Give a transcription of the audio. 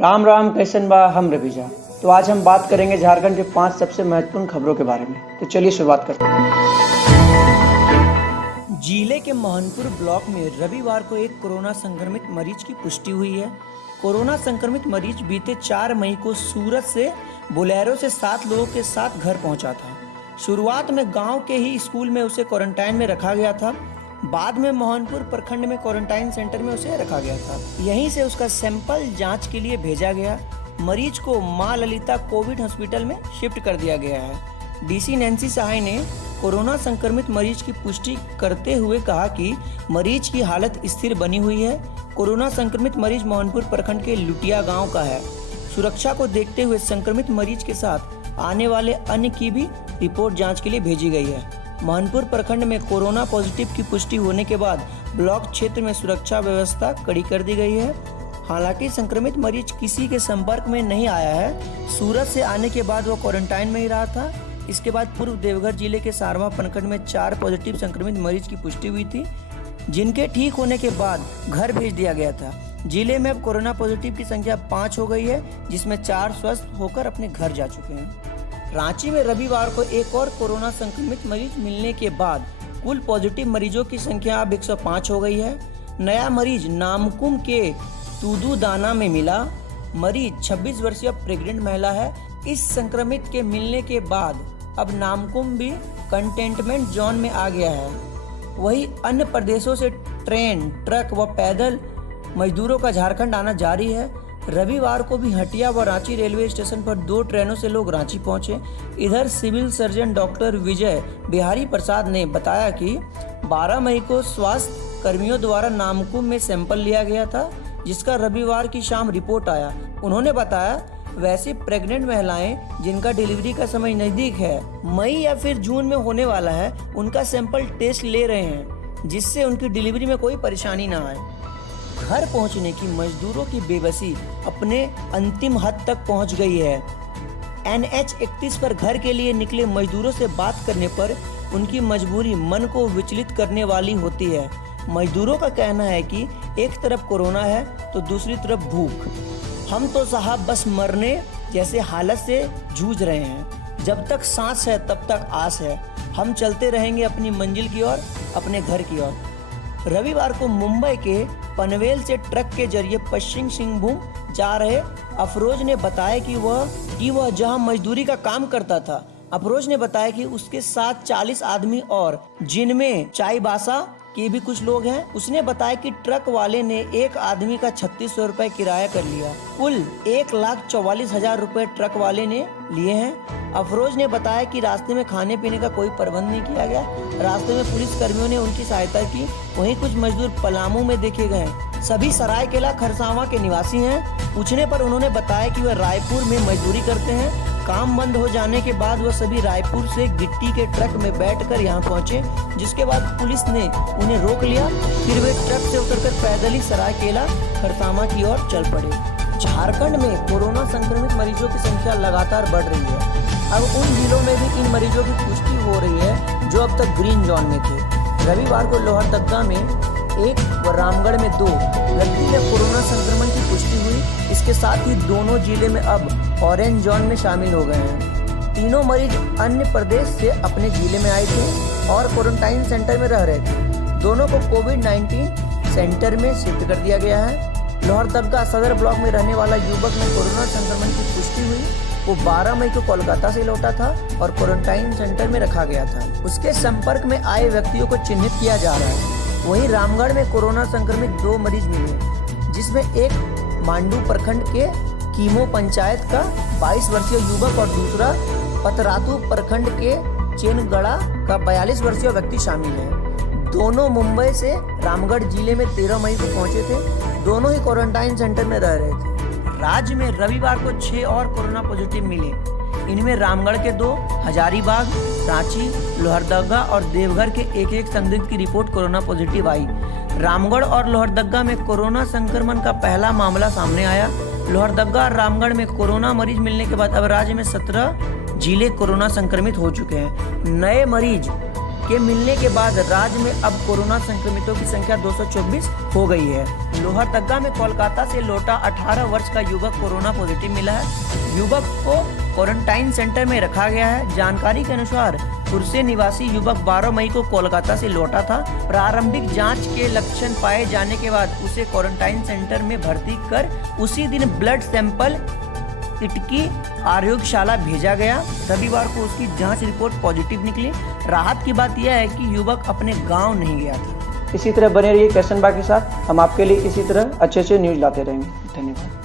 राम राम कैसन बा हम रविजा। तो आज हम बात करेंगे झारखंड के 5 सबसे महत्वपूर्ण खबरों के बारे में। तो चलिए शुरुआत करते हैं। जिले के मोहनपुर ब्लॉक में रविवार को एक कोरोना संक्रमित मरीज की पुष्टि हुई है। कोरोना संक्रमित मरीज बीते 4 मई को सूरत से बोलेरो से 7 लोगों के साथ घर पहुंचा था। शुरुआत में गांव के ही स्कूल में उसे क्वारंटाइन में रखा गया था। बाद में मोहनपुर प्रखंड में क्वारंटाइन सेंटर में उसे रखा गया था। यहीं से उसका सैंपल जांच के लिए भेजा गया। मरीज को मां ललिता कोविड हॉस्पिटल में शिफ्ट कर दिया गया है। डीसी नैन्सी सहाय ने कोरोना संक्रमित मरीज की पुष्टि करते हुए कहा कि मरीज की हालत स्थिर बनी हुई है। कोरोना संक्रमित मरीज मोहनपुर प्रखंड के लुटिया गांव का है। सुरक्षा को देखते हुए संक्रमित मरीज के साथ आने वाले अन्य की भी रिपोर्ट जांच के लिए भेजी गई है। मोहनपुर प्रखंड में कोरोना पॉजिटिव की पुष्टि होने के बाद ब्लॉक क्षेत्र में सुरक्षा व्यवस्था कड़ी कर दी गई है। हालांकि संक्रमित मरीज किसी के संपर्क में नहीं आया है। सूरत से आने के बाद वो क्वारंटाइन में ही रहा था। इसके बाद पूर्व देवघर जिले के सारवा प्रखंड में 4 पॉजिटिव संक्रमित मरीज की पुष्टि हुई थी, जिनके ठीक होने के बाद घर भेज दिया गया था। जिले में अब कोरोना पॉजिटिव की संख्या 5 हो गई है, जिसमें 4 स्वस्थ होकर अपने घर जा चुके हैं। रांची में रविवार को एक और कोरोना संक्रमित मरीज मिलने के बाद कुल पॉजिटिव मरीजों की संख्या अब 105 हो गई है। नया मरीज नामकुम के तूदू दाना में मिला। मरीज 26 वर्षीय प्रेग्नेंट महिला है। इस संक्रमित के मिलने के बाद अब नामकुम भी कंटेनमेंट जोन में आ गया है। वहीं अन्य प्रदेशों से ट्रेन, ट्रक व पैदल मजदूरों का झारखंड आना जारी है। रविवार को भी हटिया व रांची रेलवे स्टेशन पर 2 ट्रेनों से लोग रांची पहुंचे। इधर सिविल सर्जन डॉक्टर विजय बिहारी प्रसाद ने बताया कि 12 मई को स्वास्थ्य कर्मियों द्वारा नामकुम में सैंपल लिया गया था, जिसका रविवार की शाम रिपोर्ट आया। उन्होंने बताया वैसे प्रेग्नेंट महिलाएं जिनका डिलीवरी का समय नजदीक है, मई या फिर जून में होने वाला है, उनका सैंपल टेस्ट ले रहे हैं, जिससे उनकी डिलीवरी में कोई परेशानी ना आए। घर पहुंचने की मजदूरों की बेबसी अपने अंतिम हद तक पहुंच गई है। NH 31 पर घर के लिए निकले मजदूरों से बात करने पर उनकी मजबूरी मन को विचलित करने वाली होती है। मजदूरों का कहना है कि एक तरफ कोरोना है तो दूसरी तरफ भूख। हम तो साहब बस मरने जैसे हालत से जूझ रहे हैं। जब तक सांस है तब तक आस है। हम चलते रहेंगे अपनी मंजिल की ओर, अपने घर की ओर। रविवार को मुंबई के पनवेल से ट्रक के जरिए पश्चिम सिंहभूम जा रहे अफरोज ने बताया कि वह जहां मजदूरी का काम करता था। अफरोज ने बताया कि उसके साथ 40 आदमी और जिनमें चाईबासा के भी कुछ लोग हैं। उसने बताया कि ट्रक वाले ने एक आदमी का 3600 रुपए किराया कर लिया। कुल 1,44,000 रुपए ट्रक वाले ने लिए हैं। अफरोज ने बताया कि रास्ते में खाने पीने का कोई प्रबंध नहीं किया गया। रास्ते में पुलिस कर्मियों ने उनकी सहायता की। वहीं कुछ मजदूर पलामू में देखे गए। सभी सरायकेला खरसावां के निवासी हैं। पूछने पर उन्होंने बताया कि वह रायपुर में मजदूरी करते हैं। काम बंद हो जाने के बाद वह सभी रायपुर से गिट्टी के ट्रक में बैठकर यहां पहुंचे, जिसके बाद पुलिस ने उन्हें रोक लिया। फिर वे ट्रक से उतरकर पैदल ही सरायकेला खरसावां की ओर चल पड़े। झारखंड में कोरोना संक्रमित मरीजों की संख्या लगातार बढ़ रही है। अब उन जिलों में भी इन मरीजों की पुष्टि हो रही है जो अब तक ग्रीन जोन में थे। रविवार को लोहरदगा में 1 व रामगढ़ में 2 व्यक्ति में कोरोना संक्रमण की पुष्टि हुई। इसके साथ ही दोनों जिले में अब ऑरेंज जोन में शामिल हो गए हैं। तीनों मरीज अन्य प्रदेश से अपने जिले में आए थे और क्वारंटाइन सेंटर में रह रहे थे। दोनों को कोविड-19 सेंटर में शिफ्ट कर दिया गया है। लोहरदगा सदर ब्लॉक में रहने वाला युवक में कोरोना संक्रमण की पुष्टि हुई। वो 12 मई को कोलकाता से लौटा था और क्वारंटाइन सेंटर में रखा गया था। उसके संपर्क में आए व्यक्तियों को चिन्हित किया जा रहा है। वहीं रामगढ़ में कोरोना संक्रमित 2 मरीज मिले, जिसमें एक मांडू प्रखंड के कीमो पंचायत का 22 वर्षीय युवक और दूसरा पतरातू प्रखंड के चेनगड़ा का 42 वर्षीय व्यक्ति शामिल है। दोनों मुंबई से रामगढ़ जिले में 13 मई को पहुंचे थे। दोनों ही क्वारंटाइन सेंटर में रह रहे थे। राज्य में रविवार को 6 और कोरोना पॉजिटिव मिले। इनमें रामगढ़ के 2, हजारीबाग, रांची, लोहरदगा और देवघर के एक संदिग्ध की रिपोर्ट कोरोना पॉजिटिव आई। रामगढ़ और लोहरदगा में कोरोना संक्रमण का पहला मामला सामने आया। लोहरदगा और रामगढ़ में कोरोना मरीज मिलने के बाद अब राज्य में 17 जिले कोरोना संक्रमित हो चुके हैं। नए मरीज के मिलने के बाद राज्य में अब कोरोना संक्रमितों की संख्या 224 हो गई है। लोहरदगा में कोलकाता से लौटा 18 वर्ष का युवक कोरोना पॉजिटिव मिला है। युवक को क्वारंटाइन सेंटर में रखा गया है। जानकारी के अनुसार पुरसे निवासी युवक 12 मई को कोलकाता से लौटा था। प्रारंभिक जांच के लक्षण पाए जाने के बाद उसे क्वारंटाइन सेंटर में भर्ती कर उसी दिन ब्लड सैंपल इटकी आरोग्यशाला भेजा गया। रविवार को उसकी जांच रिपोर्ट पॉजिटिव निकली। राहत की बात यह है कि युवक अपने गांव नहीं गया था। इसी तरह बने रहिए क्वेश्चन बाग के साथ। हम आपके लिए इसी तरह अच्छे न्यूज़ लाते रहेंगे। धन्यवाद।